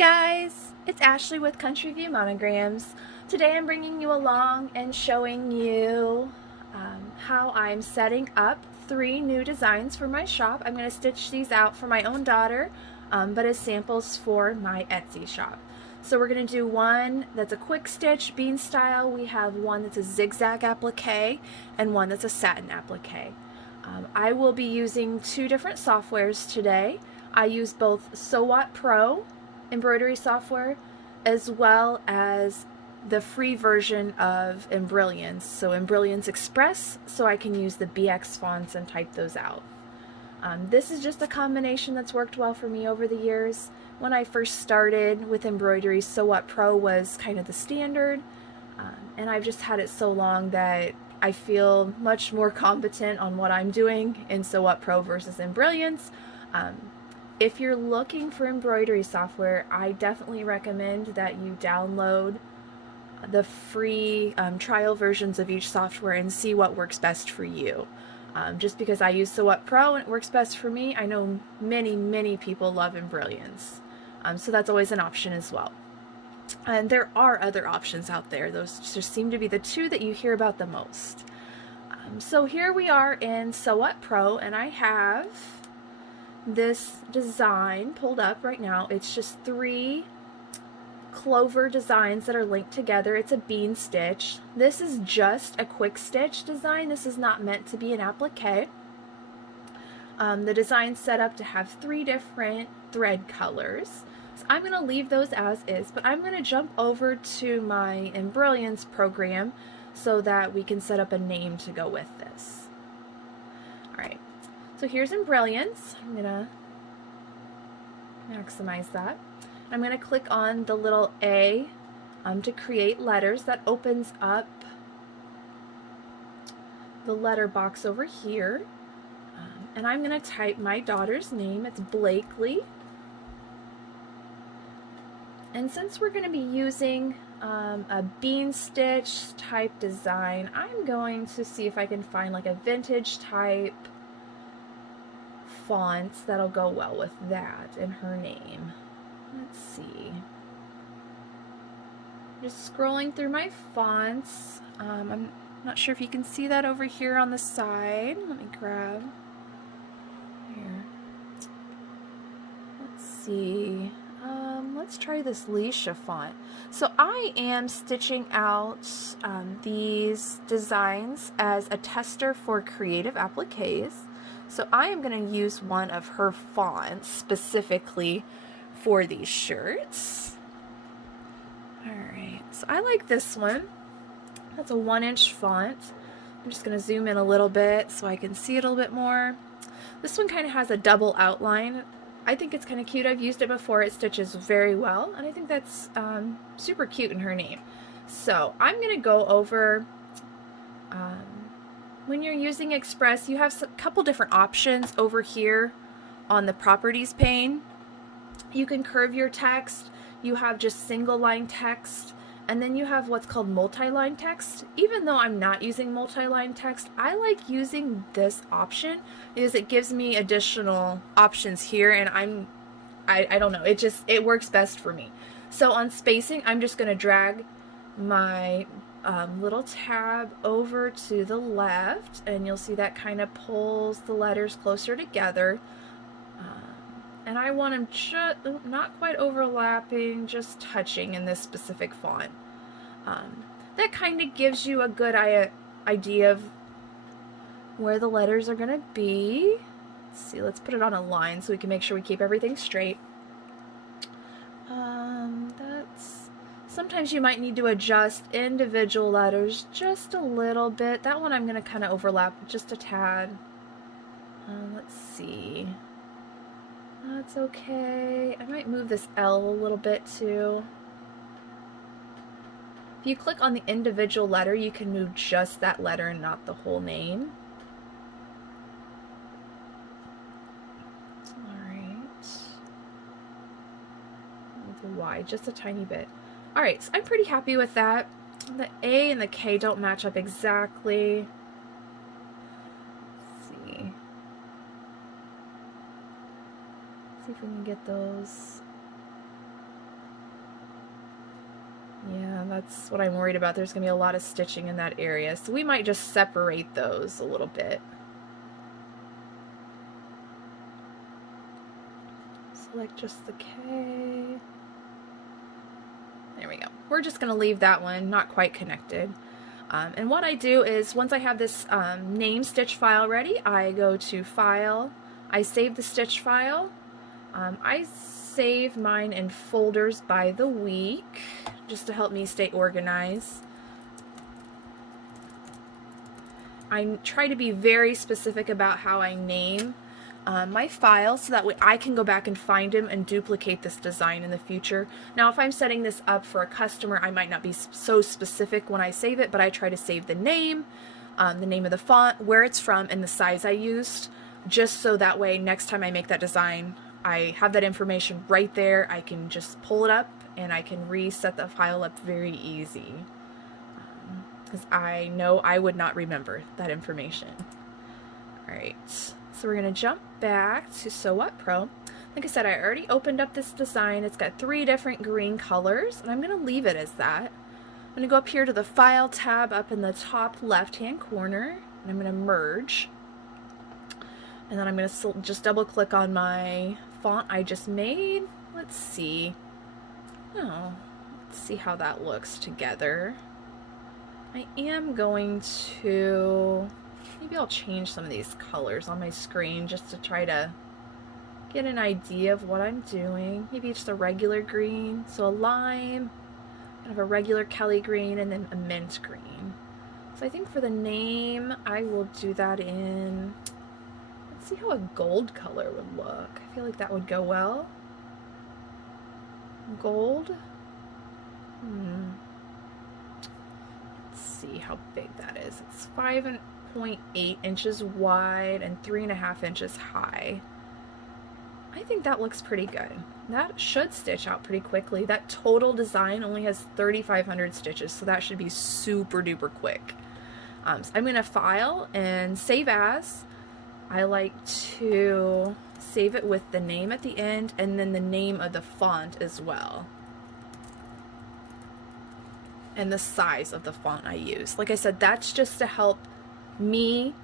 guys, it's Ashley with Country View Monograms. Today I'm bringing you along and showing you how I'm setting up 3 new designs for my shop. I'm going to stitch these out for my own daughter, but as samples for my Etsy shop. So we're going to do one that's a quick stitch bean style, we have one that's a zigzag applique, and one that's a satin applique. I will be using 2 different softwares today. I use both Sewot Pro embroidery software as well as the free version of Embrilliance, so Embrilliance Express, so I can use the BX fonts and type those out. This is just a combination that's worked well for me over the years. When I first started with embroidery, Sewot Pro was kind of the standard, and I've just had it so long that I feel much more competent on what I'm doing in Sewot Pro versus Embrilliance. If you're looking for embroidery software, I definitely recommend that you download the free trial versions of each software and see what works best for you. Just because I use Sewot Pro and it works best for me, I know many people love Embrilliance. So that's always an option as well. And there are other options out there. Those just seem to be the 2 that you hear about the most. So here we are in Sewot Pro, and I have this design pulled up right now. It's just 3 clover designs that are linked together. It's a bean stitch. This is just a quick stitch design. This is not meant to be an applique. The design's set up to have 3 different thread colors. So I'm going to leave those as is, but I'm going to jump over to my Embrilliance program so that we can set up a name to go with this. Alright, so here's Embrilliance. I'm going to maximize that. I'm going to click on the little A to create letters. That opens up the letter box over here. And I'm going to type my daughter's name. It's Blakely. And since we're going to be using a bean stitch type design, I'm going to see if I can find like a vintage type font that'll go well with that and her name. Let's see. Just scrolling through my fonts. I'm not sure if you can see that over here on the side. Let me grab here. Let's see. Let's try this Leisha font. So I am stitching out these designs as a tester for creative appliques. So I am going to use one of her fonts specifically for these shirts. Alright, so I like this one. That's a 1-inch font. I'm just going to zoom in a little bit so I can see it a little bit more. This one kind of has a double outline. I think it's kind of cute. I've used it before. It stitches very well, and I think that's super cute in her name. So I'm going to go over, when you're using Express, you have a couple different options over here on the properties pane. You can curve your text, you have just single line text, and then you have what's called multi-line text. Even though I'm not using multi-line text, I like using this option because it gives me additional options here, and I don't know, it works best for me. So on spacing, I'm just going to drag my little tab over to the left, and you'll see that kind of pulls the letters closer together. And I want them just not quite overlapping, just touching in this specific font. That kind of gives you a good idea of where the letters are going to be. Let's see, let's put it on a line so we can make sure we keep everything straight. Sometimes you might need to adjust individual letters just a little bit. That one I'm going to kind of overlap just a tad. Let's see. That's okay. I might move this L a little bit too. If you click on the individual letter, you can move just that letter and not the whole name. Alright. Move the Y just a tiny bit. Alright, so I'm pretty happy with that. The A and the K don't match up exactly. See if we can get those. That's what I'm worried about. There's going to be a lot of stitching in that area. So we might just separate those a little bit. Select just the K. There we go. We're just going to leave that one not quite connected. And what I do is once I have this name stitch file ready, I go to File, I save the stitch file. I save mine in folders by the week just to help me stay organized. I try to be very specific about how I name my files so that way I can go back and find them and duplicate this design in the future. Now if I'm setting this up for a customer, I might not be so specific when I save it, but I try to save the name of the font, where it's from, and the size I used, just so that way next time I make that design, I have that information right there. I can just pull it up and I can reset the file up very easy. Because I know I would not remember that information. Alright, so we're going to jump back to Sew What Pro. Like I said, I already opened up this design. It's got 3 different green colors, and I'm going to leave it as that. I'm going to go up here to the File tab up in the top left-hand corner, and I'm going to merge. And then I'm going to just double-click on my font I just made. Let's see. Oh, let's see how that looks together. I am going to, maybe I'll change some of these colors on my screen just to try to get an idea of what I'm doing. Maybe just a regular green, so a lime, kind of a regular Kelly green, and then a mint green. So I think for the name, I will do that in, let's see how a gold color would look. I feel like that would go well. Gold. Let's see how big that is. It's 5.8 inches wide and 3.5 inches high. I think that looks pretty good. That should stitch out pretty quickly. That total design only has 3,500 stitches, so that should be super duper quick. So I'm going to file and save as. I like to save it with the name at the end and then the name of the font as well. And the size of the font I use. Like I said, that's just to help me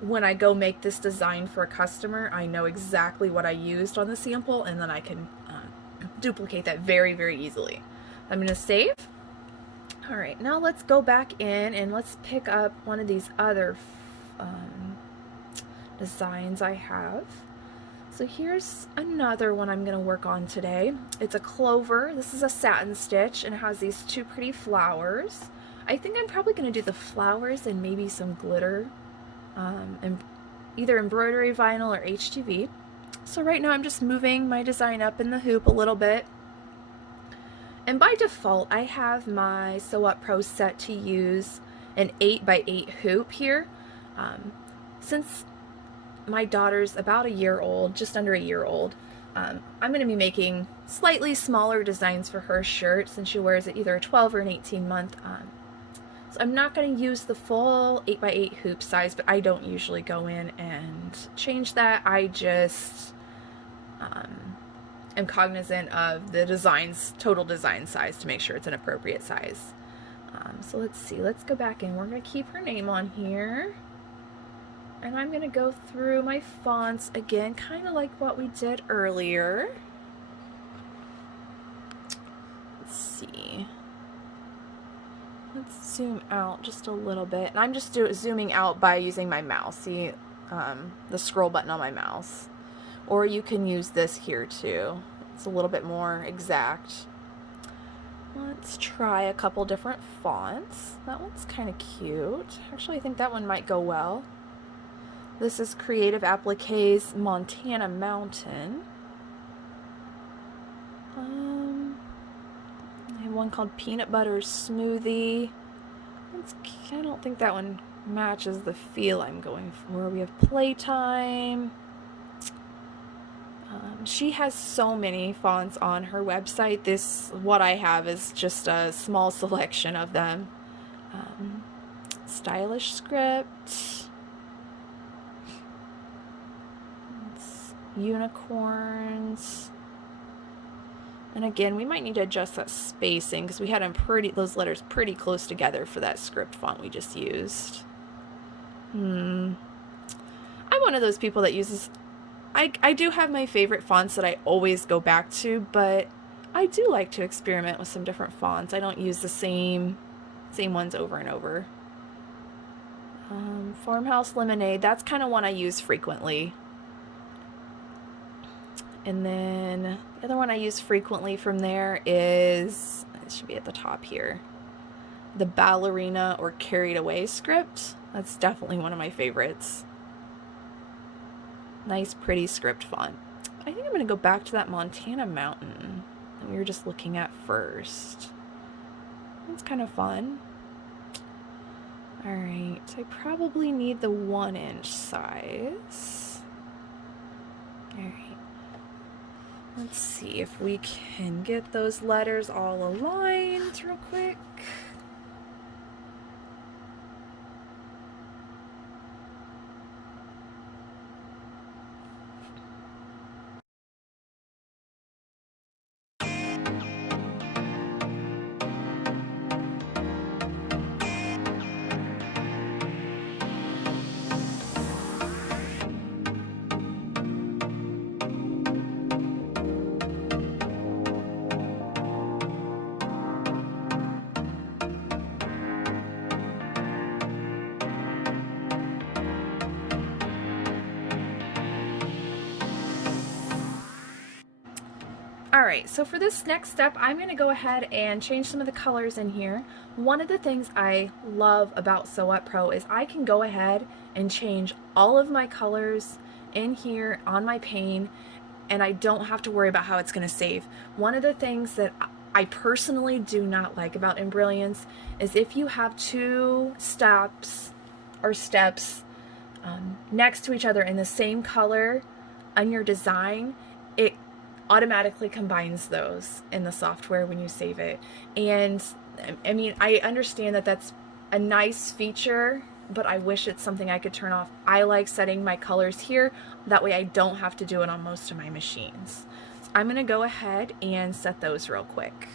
when I go make this design for a customer. I know exactly what I used on the sample, and then I can duplicate that very, very easily. I'm going to save. Alright, now let's go back in and let's pick up one of these other designs I have. So here's another one I'm going to work on today. It's a clover. This is a satin stitch, and it has these 2 pretty flowers. I think I'm probably going to do the flowers and maybe some glitter, and either embroidery vinyl or HTV. So right now I'm just moving my design up in the hoop a little bit. And by default, I have my Sew What Pro set to use an 8x8 hoop here. Since my daughter's about a year old, just under a year old, I'm going to be making slightly smaller designs for her shirt since she wears it either a 12 or an 18 month. So I'm not going to use the full 8x8 hoop size, but I don't usually go in and change that. I just am cognizant of the design's total design size to make sure it's an appropriate size. So let's see, let's go back in. We're going to keep her name on here. And I'm going to go through my fonts again, kind of like what we did earlier. Let's see. Let's zoom out just a little bit. And I'm just zooming out by using my mouse. See the scroll button on my mouse. Or you can use this here too. It's a little bit more exact. Let's try a couple different fonts. That one's kind of cute. Actually, I think that one might go well. This is Creative Applique's Montana Mountain. I have one called Peanut Butter Smoothie. I don't think that one matches the feel I'm going for. We have Playtime. She has so many fonts on her website. What I have is just a small selection of them. Stylish Script. Unicorns. And again, we might need to adjust that spacing because we had them those letters pretty close together for that script font we just used. I'm one of those people that uses, I do have my favorite fonts that I always go back to, but I do like to experiment with some different fonts. I don't use the same ones over and over. Farmhouse Lemonade, that's kind of one I use frequently. And then the other one I use frequently from there is, it should be at the top here, the Ballerina or Carried Away script. That's definitely one of my favorites. Nice, pretty script font. I think I'm going to go back to that Montana Mountain that we were just looking at first. That's kind of fun. Alright, I probably need the 1-inch size. Alright. Let's see if we can get those letters all aligned real quick. Alright, so for this next step, I'm going to go ahead and change some of the colors in here. One of the things I love about Sew Up Pro is I can go ahead and change all of my colors in here on my pane, and I don't have to worry about how it's going to save. One of the things that I personally do not like about Embrilliance is if you have two steps next to each other in the same color on your design, it automatically combines those in the software when you save it. And I mean, I understand that that's a nice feature, but I wish it's something I could turn off. I like setting my colors here, that way I don't have to do it on most of my machines. So I'm going to go ahead and set those real quick.